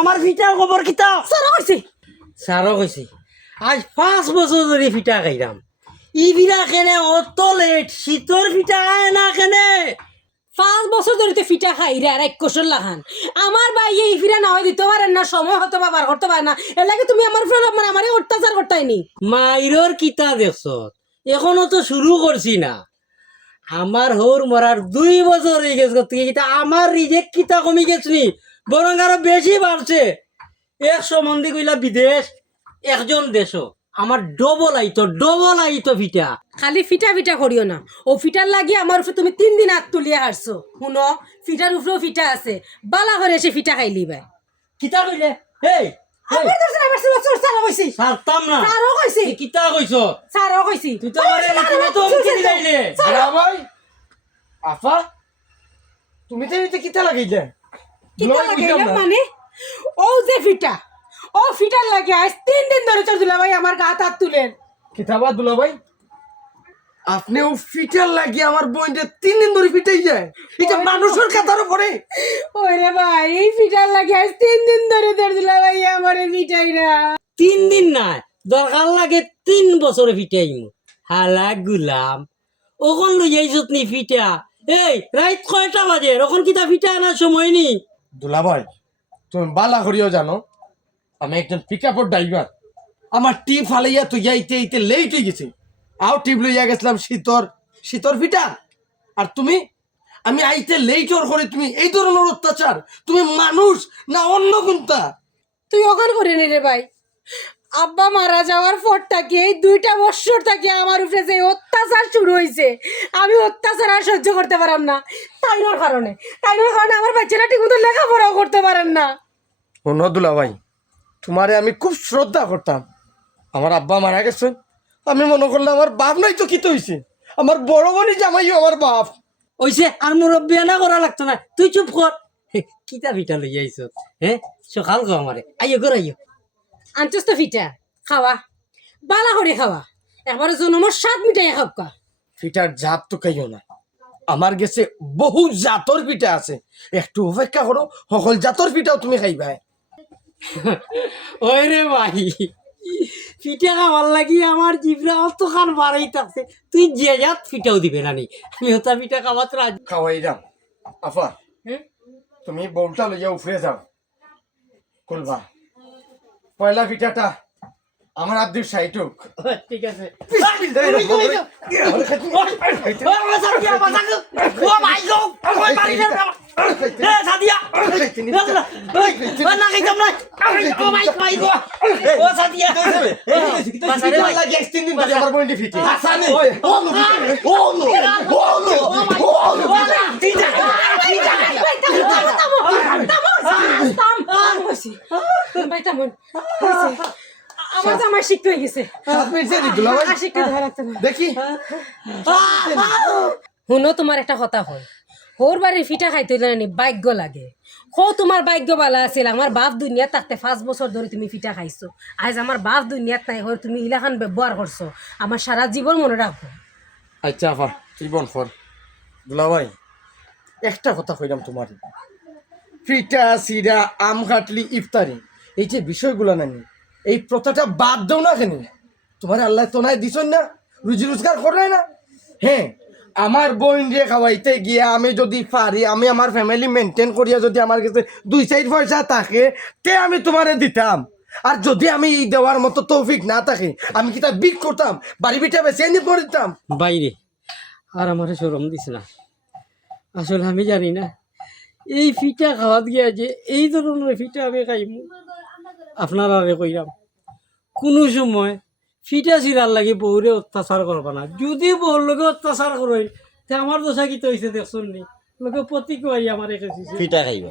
আমার ফিটার খবর কিতা? সারও কইছি আজ 5 বছর ধরে ফিটা খাইলাম। ই বিরা কেনে অত লেট? শীতর ফিটা খায় না কেনে? 5 বছর ধরে তো ফিটা খাই রে আর 1 কোশল লাহান আমার ভাই এই ফিরা না হয় দিতে পারেন না, সময় হতে বা বার করতে পারে না, এর লাগে তুমি আমার ফ্রেন্ড মানে আমারে অত্যাচার করতাইনি। মাইরর কিতা দেখছ? এখনো তো শুরু করছি না। আমার হোর মরার 2 বছর হয়ে গেছে। তুই কিতা আমার রিজেক্ট কিতা কমি গেছনি, বরং আরো বেশি বাড়ছে। এক সম্বন্ধে কইলা বিদেশ, একজন দেশ আমার ডবল আইতো ফিটা। খালি ফিটা ফিটা করিও না, ও ফিটার লাগি আমার উপরে তুমি 3 দিন হাত তুলিয়া হারছো। শুনো, ফিটার উপরেও ফিটা আছে, বালা করে এসে ফিটা খাইলি ভাই। কিতা কইলে? হেই আমার দর্শন আমার ছিল চোর সারা কইছি, সারতাম না। সারও কইছি, কিতা কইছ? সারও কইছি। তুই তো আমারে তুমি তো অমকি দিলাইলে। ভাই আফা তুমি তো এতে কিতা লাগাইলে? কিতা লাগাইলাম মানে ও যে ফিটা, ও ফিটার লাগে আজ 3 দিন ধরে চোর দিলা ভাই আমার গা হাত তুলেন। কিতাবা দুলা ভাই আপনি ও ফিটার লাগি আমার বোনকে 3 দিন ধরে ফিটাই যায়। এটা মানুষের কাতার পড়ে। ওরে ভাই এই ফিটার লাগে আজ 3 দিন ধরে চোর দিলা ভাই আমারে ফিটাইরা। 3 দিন না, দরকার লাগে 3 বছরে ফিটাইমু। হালা গুলাম ওখন লই যাইছত নি ফিটা? এই রাইত কয়টা বাজে? ওখন কিতা ফিটা আনার সময় নি? দুলা ভাই তুমি বালা করিও জানো আমি একজন পিকআপর ড্রাইভার। আমার টিপ ফালাইয়া তুই যাইতে লেট হয়ে গেছে। আও টিপ লইয়া গেছিলাম শীতর ফিটার। আর তুমি আমি আইতে লেটর করে তুমি এই ধরনের অত্যাচার? তুমি মানুষ না অন্য কোনটা? তুই ওখান করে নি রে ভাই, আব্বা মারা যাওয়ার পর থেকে এই 2টা বছর থেকে আমার উপরে যে অত্যাচার শুরু হয়েছে, আমি অত্যাচার আর সহ্য করতে পারাম না। তাইনোর কারণে আমার বাচ্চারা ঠিক মতো লেখাপড়াও করতে পারেন না। দুলা ভাই তোমারে আমি খুব শ্রদ্ধা করতাম। আমার আব্বা মারা গেছেন, আমি মনে করলাম আমার বাপ নাই তো কি তো হয়েছে, আমার বড় বোনই জামাইও আমার বাপ। ওইছে আর মুরব্বিয়া না করা লাগতো না। তুই চুপ কর। কিতা ফিটা লই যাইছত? সকাল গো আমারে আইও গর আইও। আনছিস তো ফিটা খাওয়া, বালা করে খাওয়া, একবার জন্মর 7 মিটাই খাবকা। ফিটার জাত তো খাইও না, আমার গেছে বহু জাতর পিঠা আছে। একটু অপেক্ষা করো, সকল জাতর পিঠাও তুমি খাইবা। ওই রে ভাই, ফিটা খাওয়ার লাগি আমার জিভরা অত খান বাড়াইতাছে। তুই যে জাত ফিটাও দিবে নানি, আমি ওটা ফিটা খাওয়াত রাজি। খাওয়াই দাম আফা, তুমি বউটা লইয়া উফরে যাও, খুলবা পয়লা পিঠাটা আমার আব্দুর সাইটুক। ঠিক আছে। আমার বোনটি ফিটে আমার জামাই শিক্ষা হয়ে গেছে, দেখি। শুনো, তোমার একটা কথা হয়, হোর বাড়ির ফিটা খাইতে নি ভাগ্য লাগে। হো তোমার ভাগ্য বালা আছিল, আমার বাপ দুনিয়াত থাকতে 5 বছর ধরে তুমি ফিটা খাইছো। আজ আমার বাপ দুনিয়াত নাই, হয় তুমি ইলাখান ব্যবহার করছো, আমার সারা জীবন মনে রাখবো। আচ্ছা আফা তুই বন ফর। দুলা ভাই একটা কথা কইলাম তোমার, ফিটা সিরা আম কাটলি ইফতারি এই যে বিষয়গুলো নানি, এই প্রথাটা বাদ দাও না কেন? তোমার আল্লাহ তো নাই দিছন না, রুজি রোজগার করে না? হ্যাঁ, আমার বোন রে খাওয়াইতে গিয়ে আমি যদি পারি, আমি আমার ফ্যামিলি মেনটেন করিয়া যদি আমার কাছে 2-4 পয়সা থাকে তে আমি তোমারে দিতাম। আর যদি আমি এই দেওয়ার মতো তৌফিক না থাকে আমি কি তা বিক করতাম, বাড়ি বিটা বেছে এনে করে দিতাম। বাইরে আর আমার শরম দিস না। আসলে আমি জানি না এই ফিটা খাওয়াত গিয়া যে এই ধরনের ফিটা আমি খাইমু। আপনারা কইরাম কোনো সময় ফিটা সিরার লাগে বউরে অত্যাচার করবা না। যদি বউর লোকে অত্যাচার করেন তে আমার দশা কি তো হয়েছে দেখুন নি, লোকে প্রতি কই আমার এসেছি ফিটা খাইবা।